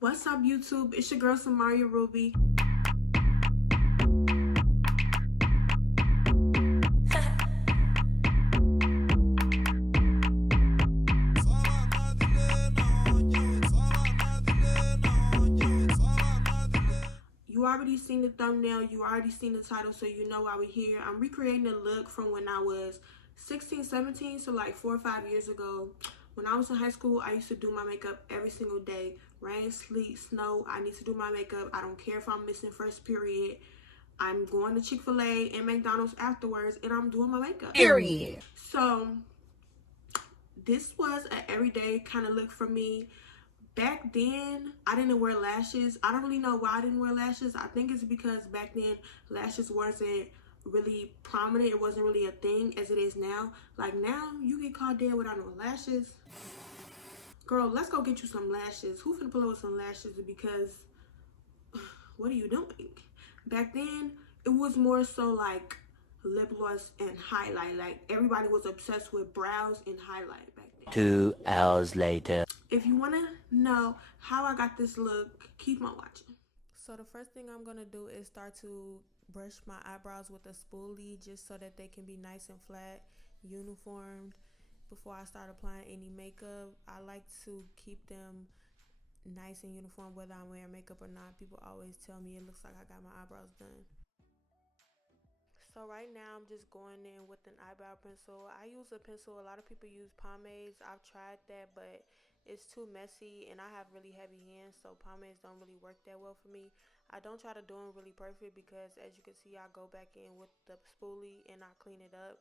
What's up, YouTube? It's your girl Samaria Ruby. You already seen the thumbnail, you already seen the title, so you know why we're here. I'm recreating a look from when I was 16, 17, so like 4 or 5 years ago. When I was in high school, I used to do my makeup every single day. Rain, sleet, snow, I need to do my makeup. I don't care if I'm missing first period. I'm going to Chick-fil-A and McDonald's afterwards, and I'm doing my makeup. Period. So this was an everyday kind of look for me. Back then, I didn't wear lashes. I don't really know why I didn't wear lashes. I think it's because back then lashes wasn't really prominent. It wasn't really a thing as it is now. Like now, you get caught dead without no lashes. Girl, let's go get you some lashes. Who finna pull up with some lashes? Because what are you doing? Back then, it was more so like lip gloss and highlight. Like everybody was obsessed with brows and highlight back then. 2 hours later. If you want to know how I got this look, keep on watching. So the first thing I'm going to do is start to brush my eyebrows with a spoolie just so that they can be nice and flat, uniformed. Before I start applying any makeup, I like to keep them nice and uniform whether I'm wearing makeup or not. People always tell me it looks like I got my eyebrows done. So right now I'm just going in with an eyebrow pencil. I use a pencil. A lot of people use pomades. I've tried that, but it's too messy and I have really heavy hands, so pomades don't really work that well for me. I don't try to do them really perfect because as you can see, I go back in with the spoolie and I clean it up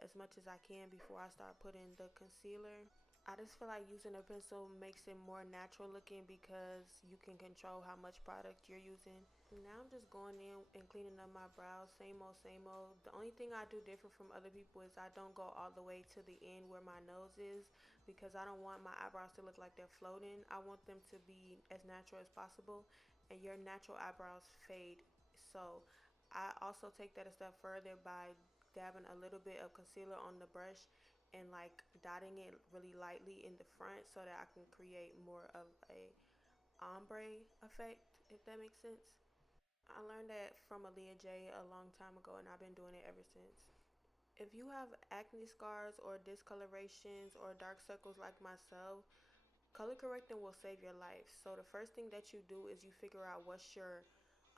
as much as I can before I start putting the concealer. I just feel like using a pencil makes it more natural looking because you can control how much product you're using. Now I'm just going in and cleaning up my brows, same old, same old. The only thing I do different from other people is I don't go all the way to the end where my nose is because I don't want my eyebrows to look like they're floating. I want them to be as natural as possible, and your natural eyebrows fade. So I also take that a step further by dabbing a little bit of concealer on the brush and like dotting it really lightly in the front so that I can create more of a ombre effect, if that makes sense. I learned that from Aaliyah J a long time ago and I've been doing it ever since. If you have acne scars or discolorations or dark circles like myself, color correcting will save your life. So the first thing that you do is you figure out what's your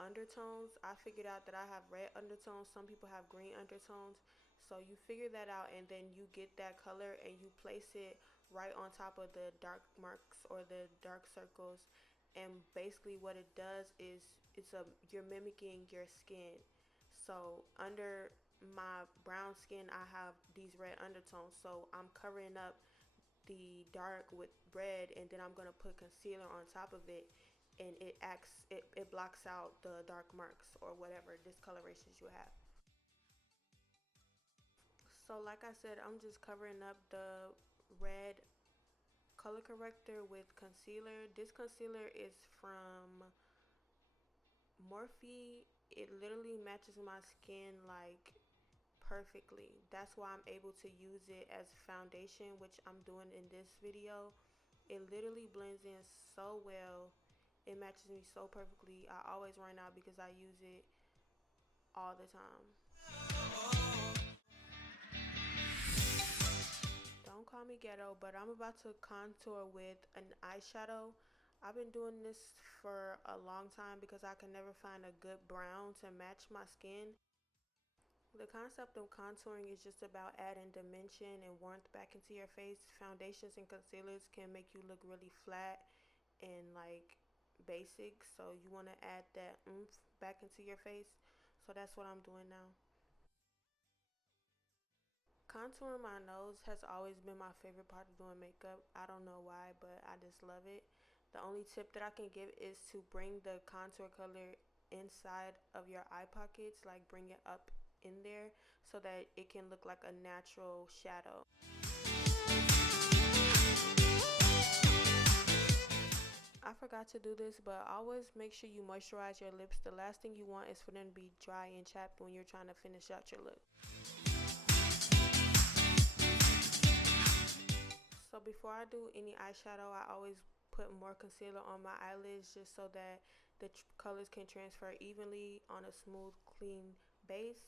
undertones. I figured out that I have red undertones. Some people have green undertones. So you figure that out and then you get that color and you place it right on top of the dark marks or the dark circles. And basically what it does is you're mimicking your skin. So under my brown skin, I have these red undertones. So I'm covering up the dark with red and then I'm going to put concealer on top of it and it blocks out the dark marks or whatever discolorations you have. So like I said, I'm just covering up the red color corrector with concealer. This concealer is from Morphe. It literally matches my skin like perfectly. That's why I'm able to use it as foundation, which I'm doing in this video. It literally blends in so well. It matches me so perfectly. I always run out because I use it all the time. Don't call me ghetto, but I'm about to contour with an eyeshadow. I've been doing this for a long time because I can never find a good brown to match my skin. The concept of contouring is just about adding dimension and warmth back into your face. Foundations and concealers can make you look really flat and like basic, so you want to add that oomph back into your face. So that's what I'm doing now. Contouring my nose has always been my favorite part of doing makeup. I don't know why, but I just love it. The only tip that I can give is to bring the contour color inside of your eye pockets, like bring it up in there so that it can look like a natural shadow. I forgot to do this, but always make sure you moisturize your lips. The last thing you want is for them to be dry and chapped when you're trying to finish out your look. So before I do any eyeshadow, I always put more concealer on my eyelids just so that the colors can transfer evenly on a smooth, clean base.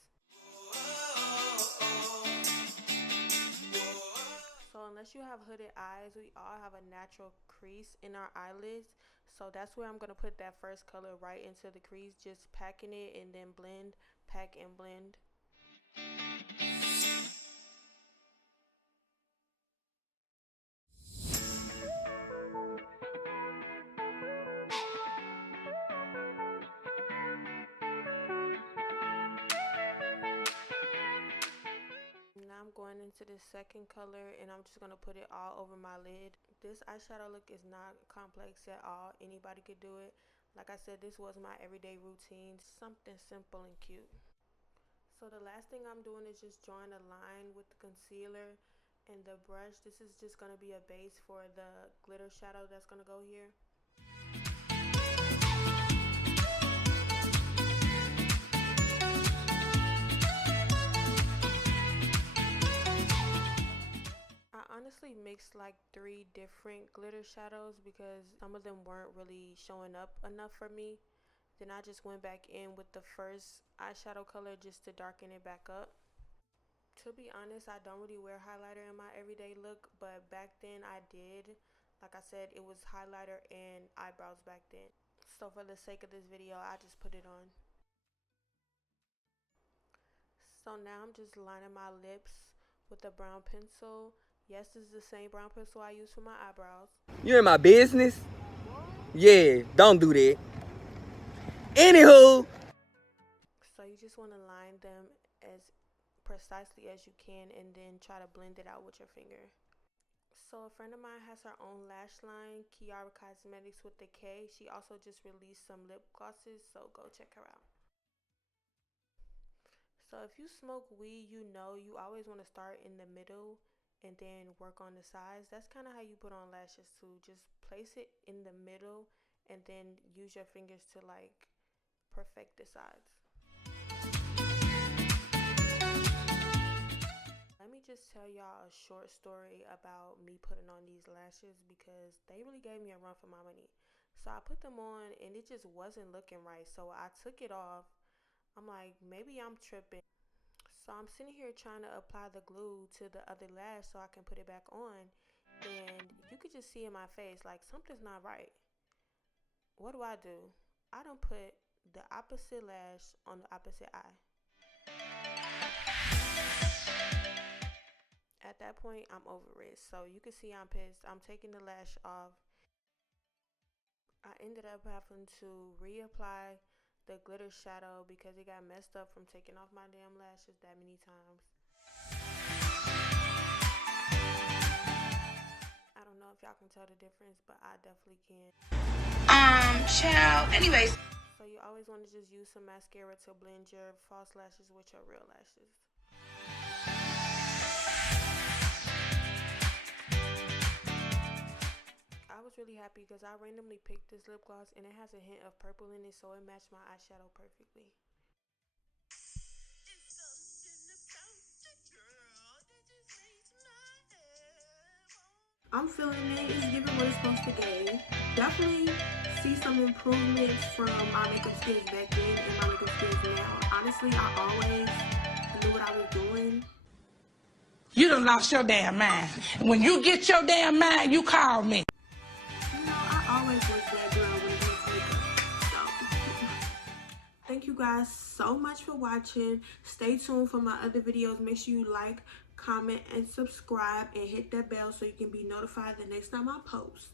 So unless you have hooded eyes, we all have a natural crease in our eyelids. So that's where I'm going to put that first color right into the crease, just packing it and then blend, pack and blend. Now I'm going into the second color and I'm just going to put it all over my lid. This eyeshadow look is not complex at all. Anybody could do it. Like I said, this was my everyday routine. Something simple and cute. So the last thing I'm doing is just drawing a line with the concealer and the brush. This is just going to be a base for the glitter shadow that's going to go here. I honestly mixed like 3 different glitter shadows because some of them weren't really showing up enough for me. Then I just went back in with the first eyeshadow color just to darken it back up. To be honest, I don't really wear highlighter in my everyday look, but back then I did. Like I said, it was highlighter and eyebrows back then. So for the sake of this video, I just put it on. So now I'm just lining my lips with a brown pencil. Yes, this is the same brown pencil I use for my eyebrows. You're in my business? Yeah, don't do that. Anywho. So you just want to line them as precisely as you can and then try to blend it out with your finger. So a friend of mine has her own lash line, Kiara Cosmetics with the K. She also just released some lip glosses, so go check her out. So if you smoke weed, you know you always want to start in the middle and then work on the sides. That's kind of how you put on lashes too. Just place it in the middle and then use your fingers to like perfect the sides. Let me just tell y'all a short story about me putting on these lashes because they really gave me a run for my money. So I put them on and it just wasn't looking right. So I took it off. I'm like, maybe I'm tripping. So I'm sitting here trying to apply the glue to the other lash so I can put it back on. And you could just see in my face, like, something's not right. What do? I don't put the opposite lash on the opposite eye. At that point, I'm over it. So you can see I'm pissed. I'm taking the lash off. I ended up having to reapply the glitter shadow because it got messed up from taking off my damn lashes that many times. I don't know if y'all can tell the difference, but I definitely can. Child, anyways. So you always want to just use some mascara to blend your false lashes with your real lashes. I was really happy because I randomly picked this lip gloss and it has a hint of purple in it, so it matched my eyeshadow perfectly. I'm feeling it. It's giving what it's supposed to give. Definitely see some improvements from my makeup skills back then and my makeup skills now. Honestly, I always knew what I was doing. You done lost your damn mind. When you get your damn mind, you call me. You know, I always was that girl when it comes to makeup. So, thank you guys so much for watching. Stay tuned for my other videos. Make sure you like, comment, and subscribe, and hit that bell so you can be notified the next time I post.